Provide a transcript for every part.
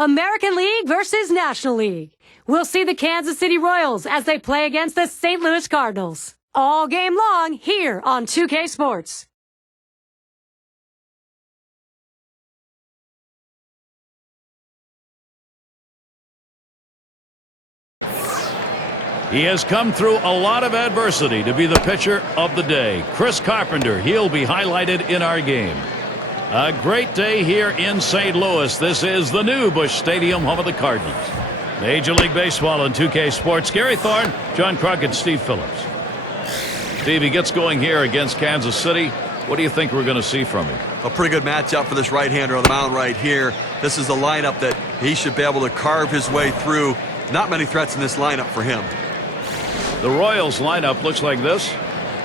American League versus National League. We'll see the Kansas City Royals as they play against the St. Louis Cardinals. All game long here on 2K Sports. He has come through a lot of adversity to be the pitcher of the day. Chris Carpenter, he'll be highlighted in our game. A great day here in St. Louis. This is the new Busch Stadium, home of the Cardinals. Major League Baseball and 2K Sports. Gary Thorne, John Kruk, and Steve Phillips. Steve, he gets going here against Kansas City. What do you think we're going to see from him? A pretty good matchup for this right-hander on the mound right here. This is the lineup that he should be able to carve his way through. Not many threats in this lineup for him. The Royals lineup looks like this.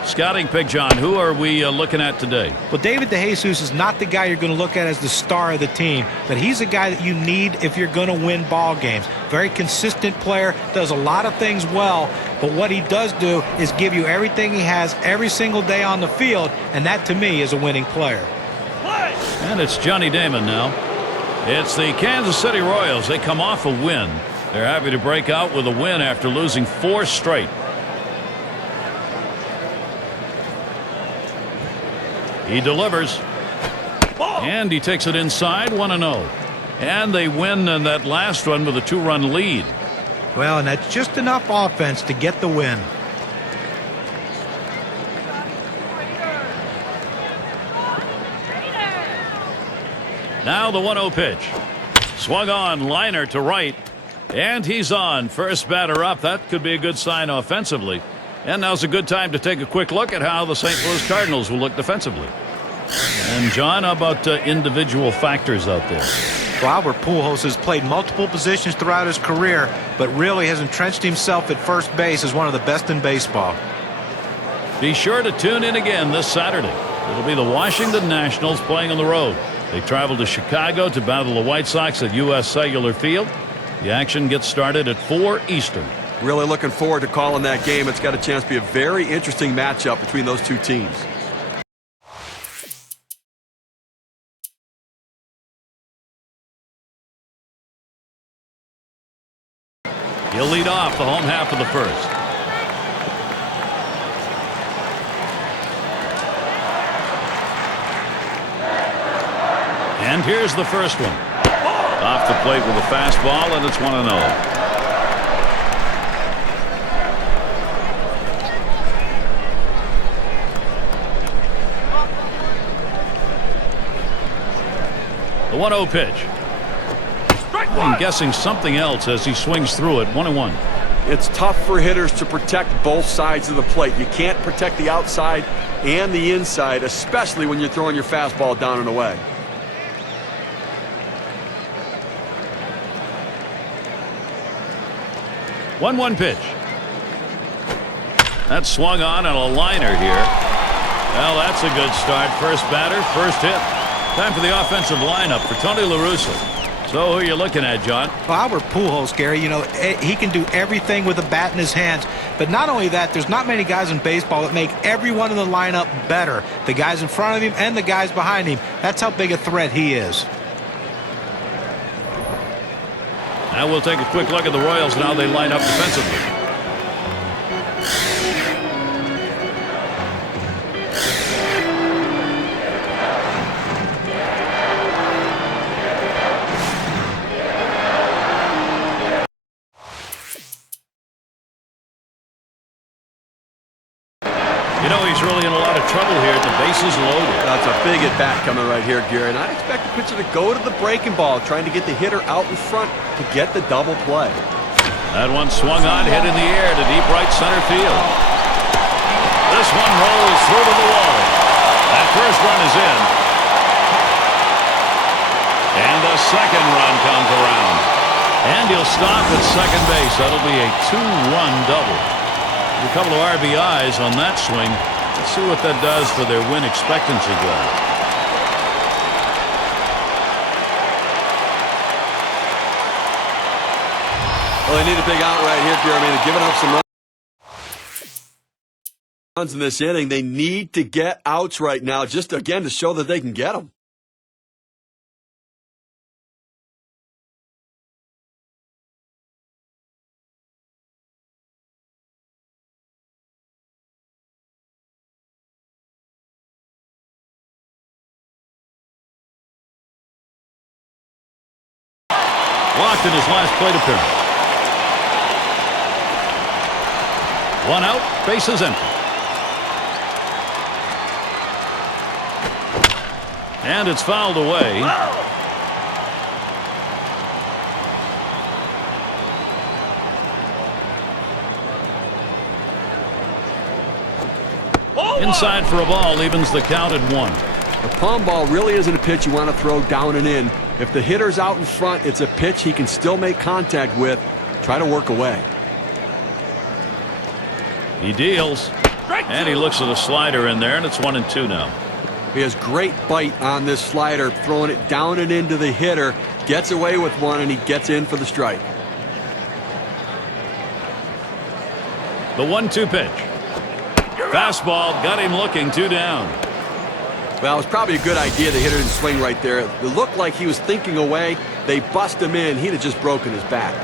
Scouting pick, John, who are we looking at today? Well, David DeJesus is not the guy you're going to look at as the star of the team, but he's a guy that you need if you're going to win ball games. Very consistent player, does a lot of things well, but what he does do is give you everything he has every single day on the field, and that to me is a winning player. And it's Johnny Damon now. It's the Kansas City Royals. They come off a win. They're happy to break out with a win after losing 4 straight. He delivers, and he takes it inside, 1-0. And they win in that last one with a 2-run lead. Well, and that's just enough offense to get the win. Now the 1-0 pitch. Swung on, liner to right, and he's on. First batter up. That could be a good sign offensively. And now's a good time to take a quick look at how the St. Louis Cardinals will look defensively. And, John, how about individual factors out there? Well, Albert Pujols has played multiple positions throughout his career, but really has entrenched himself at first base as one of the best in baseball. Be sure to tune in again this Saturday. It'll be the Washington Nationals playing on the road. They travel to Chicago to battle the White Sox at U.S. Cellular Field. The action gets started at 4 Eastern. Really looking forward to calling that game. It's got a chance to be a very interesting matchup between those two teams. He'll lead off the home half of the first. And here's the first one. Off the plate with a fastball, and it's 1-0. The 1-0 pitch. I'm guessing something else as he swings through it. 1-1. It's tough for hitters to protect both sides of the plate. You can't protect the outside and the inside, especially when you're throwing your fastball down and away. One pitch. That's swung on a liner here. Well, that's a good start. First batter, first hit. Time for the offensive lineup for Tony La Russa. So who are you looking at, John? Well, Albert Pujols, Gary, you know, he can do everything with a bat in his hands. But not only that, there's not many guys in baseball that make everyone in the lineup better. The guys in front of him and the guys behind him. That's how big a threat he is. Now we'll take a quick look at the Royals and how they line up defensively. You know, he's really in a lot of trouble here. The bases loaded. That's a big at-bat coming right here, Gary. And I expect the pitcher to go to the breaking ball, trying to get the hitter out in front to get the double play. That one swung on, hit in the air to deep right center field. This one rolls through to the wall. That first run is in. And the second run comes around. And he'll stop at second base. That'll be a 2-run double. A couple of RBIs on that swing. Let's see what that does for their win expectancy graph. Well, they need a big out right here, Gary. I mean, they're giving up some runs in this inning. They need to get outs right now, just again to show that they can get them. Walked in his last plate appearance. 1 out, bases empty. And it's fouled away. Inside for a ball, evens the count at 1. The palm ball really isn't a pitch you want to throw down and in. If the hitter's out in front, it's a pitch he can still make contact with. Try to work away. He deals, and he looks at a slider in there, and it's 1-2 now. He has great bite on this slider, throwing it down and into the hitter. Gets away with one, and he gets in for the strike. The 1-2 pitch. Fastball got him looking, 2 down. Well, it was probably a good idea the hitter didn't swing right there. It looked like he was thinking away. They bust him in. He'd have just broken his back.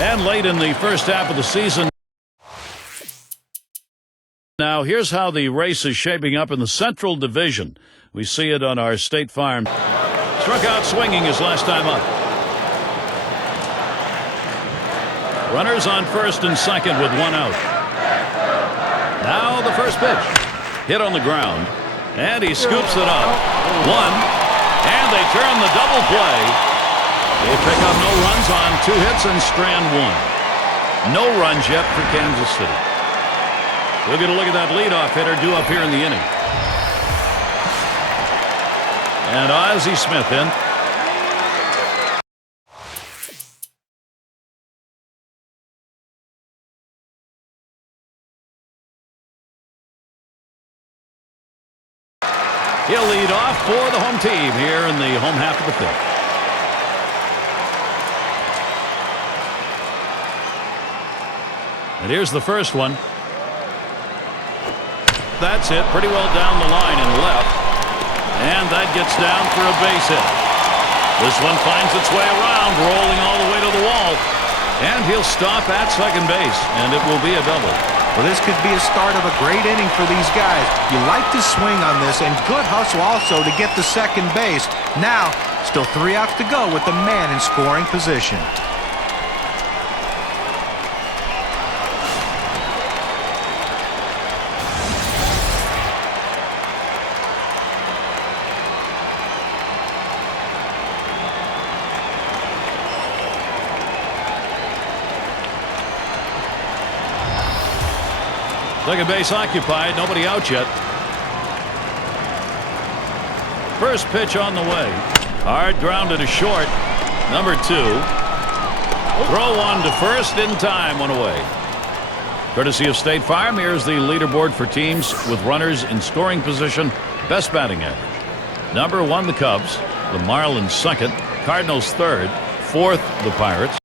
And late in the first half of the season. Now, here's how the race is shaping up in the Central Division. We see it on our State Farm. Struck out swinging his last time up. Runners on first and second with 1 out. Now the first pitch. Hit on the ground. And he scoops it up. 1. And they turn the double play. They pick up no runs on 2 hits and strand 1. No runs yet for Kansas City. We'll get a look at that leadoff hitter due up here in the inning. And Ozzie Smith in. He'll lead off for the home team here in the home half of the 5th. And here's the first one. That's it, pretty well down the line and left. And that gets down for a base hit. This one finds its way around, rolling all the way to the wall. And he'll stop at second base, and it will be a double. Well, this could be a start of a great inning for these guys. You like to swing on this, and good hustle also to get to second base. Now, still 3 outs to go with the man in scoring position. Second base occupied, nobody out yet. First pitch on the way. Hard grounded to short. Number 2. Throw one to first in time, 1 away. Courtesy of State Farm, here's the leaderboard for teams with runners in scoring position. Best batting average. Number 1, the Cubs. The Marlins 2nd. Cardinals 3rd. 4th, the Pirates.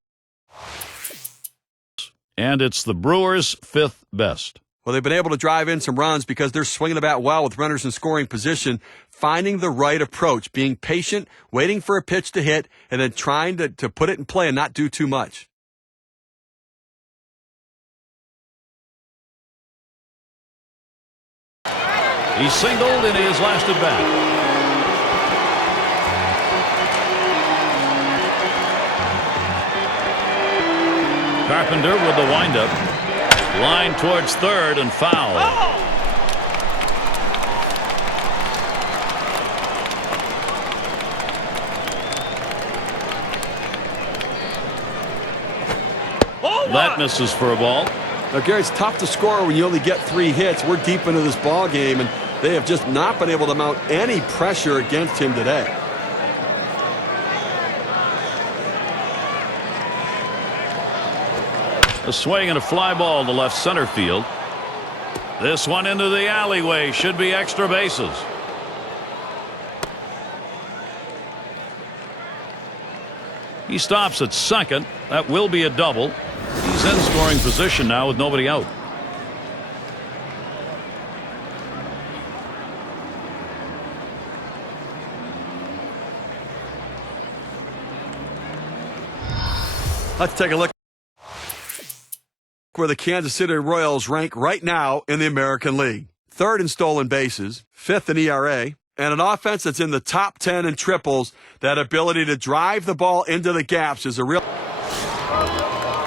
And it's the Brewers 5th best. Well, they've been able to drive in some runs because they're swinging the bat well with runners in scoring position, finding the right approach, being patient, waiting for a pitch to hit, and then trying to put it in play and not do too much. He singled in his last at bat. Carpenter with the windup. Line towards third and foul. That misses for a ball. Now, Gary, it's tough to score when you only get 3 hits. We're deep into this ball game, and they have just not been able to mount any pressure against him today. A swing and a fly ball to left center field. This one into the alleyway, should be extra bases. He stops at second. That will be a double. He's in scoring position now with nobody out. Let's take a look where the Kansas City Royals rank right now in the American League. 3rd in stolen bases, 5th in ERA, And an offense that's in the top 10 in triples, that ability to drive the ball into the gaps is a real...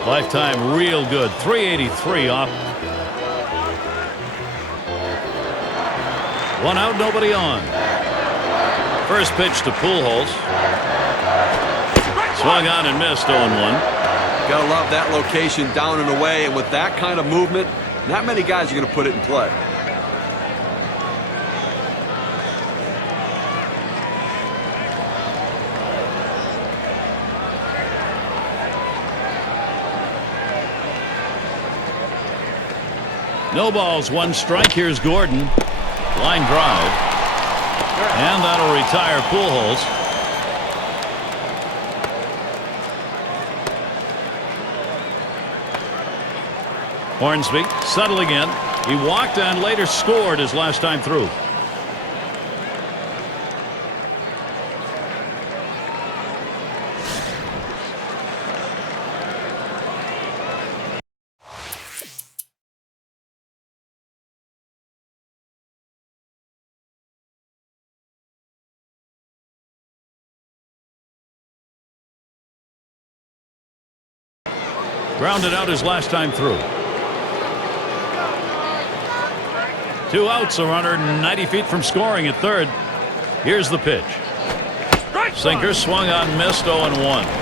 Lifetime real good. 383 off. One out, nobody on. First pitch to Pujols. Swung on and missed 0-1. Gotta love that location, down and away, and with that kind of movement, not many guys are going to put it in play. No balls, one strike. Here's Gordon. Line drive. And that'll retire Pujols. Hornsby settling in. He walked and later scored his last time through. Grounded out his last time through. 2 outs, a runner 90 feet from scoring at third. Here's the pitch. Sinker swung on, missed. 0-1.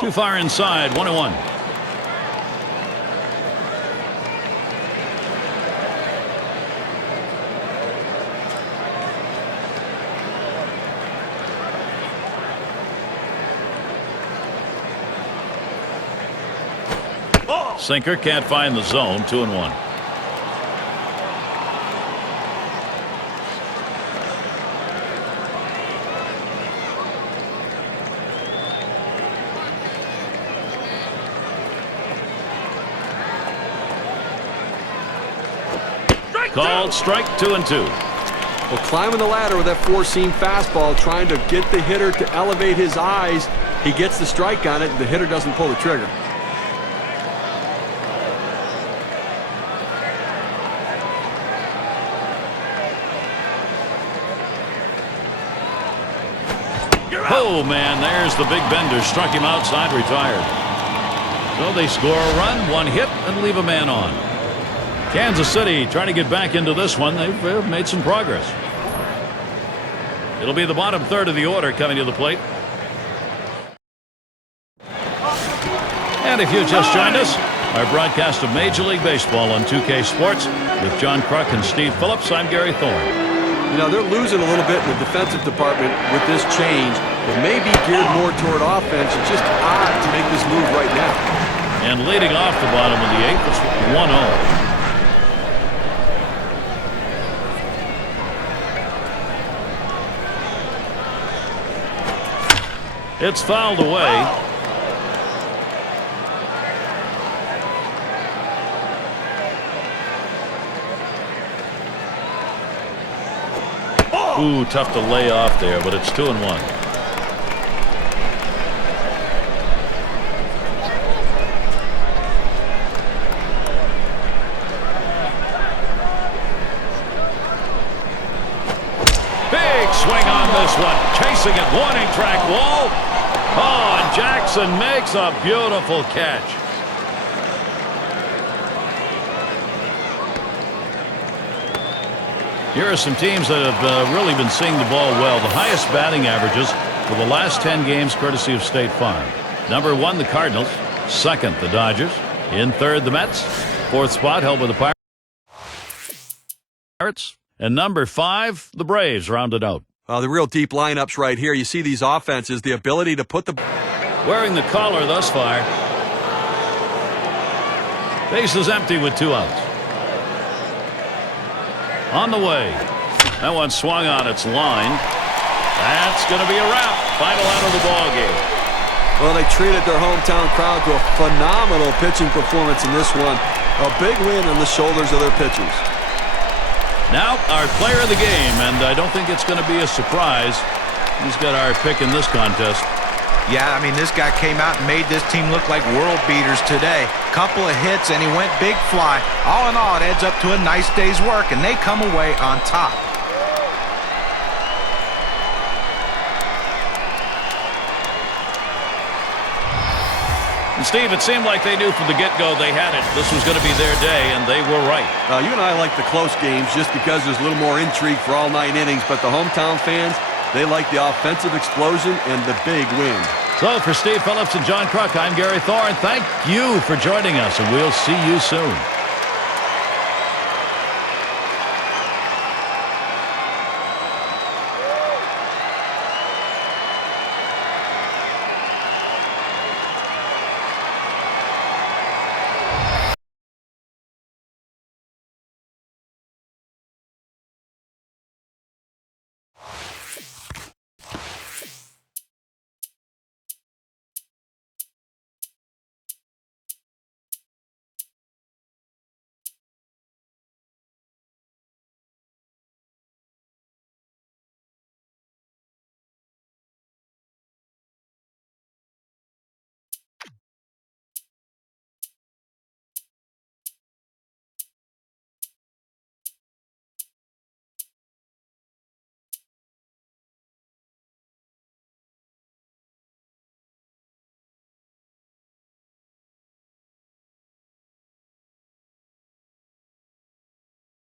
Too far inside. 1-1. Sinker can't find the zone. 2-1. Called strike. 2-2. Well, climbing the ladder with that four-seam fastball, trying to get the hitter to elevate his eyes. He gets the strike on it, and the hitter doesn't pull the trigger. Oh, man, there's the big bender. Struck him outside, retired. So they score a run, 1 hit, and leave a man on. Kansas City trying to get back into this one. They've made some progress. It'll be the bottom third of the order coming to the plate. And if you just joined us, our broadcast of Major League Baseball on 2K Sports with John Kruk and Steve Phillips. I'm Gary Thorne. You know, they're losing a little bit in the defensive department with this change. It may be geared more toward offense. It's just odd to make this move right now. And leading off the bottom of the 8th, it's 1-0. It's fouled away. Ooh, tough to lay off there, but it's 2-1. Big swing on this one. Chasing it. Warning track wall. Oh, and Jackson makes a beautiful catch. Here are some teams that have really been seeing the ball well. The highest batting averages for the last 10 games, courtesy of State Farm. Number 1, the Cardinals. 2nd, the Dodgers. In 3rd, the Mets. 4th spot held by the Pirates. And number 5, the Braves, rounded out. The real deep lineups right here. You see these offenses, the ability to put the... Wearing the collar thus far. Base is empty with 2 outs. On the way. That one swung on its line. That's going to be a wrap. Final out of the ball game. Well, they treated their hometown crowd to a phenomenal pitching performance in this one. A big win on the shoulders of their pitchers. Now, our player of the game, and I don't think it's going to be a surprise. He's got our pick in this contest. Yeah, I mean, this guy came out and made this team look like world beaters today. Couple of hits, and he went big fly. All in all, it adds up to a nice day's work, and they come away on top. And Steve, it seemed like they knew from the get-go they had it. This was going to be their day, and they were right. You and I like the close games just because there's a little more intrigue for all 9 innings, but the hometown fans, they like the offensive explosion and the big win. So for Steve Phillips and John Kruk, I'm Gary Thorne. Thank you for joining us, and we'll see you soon.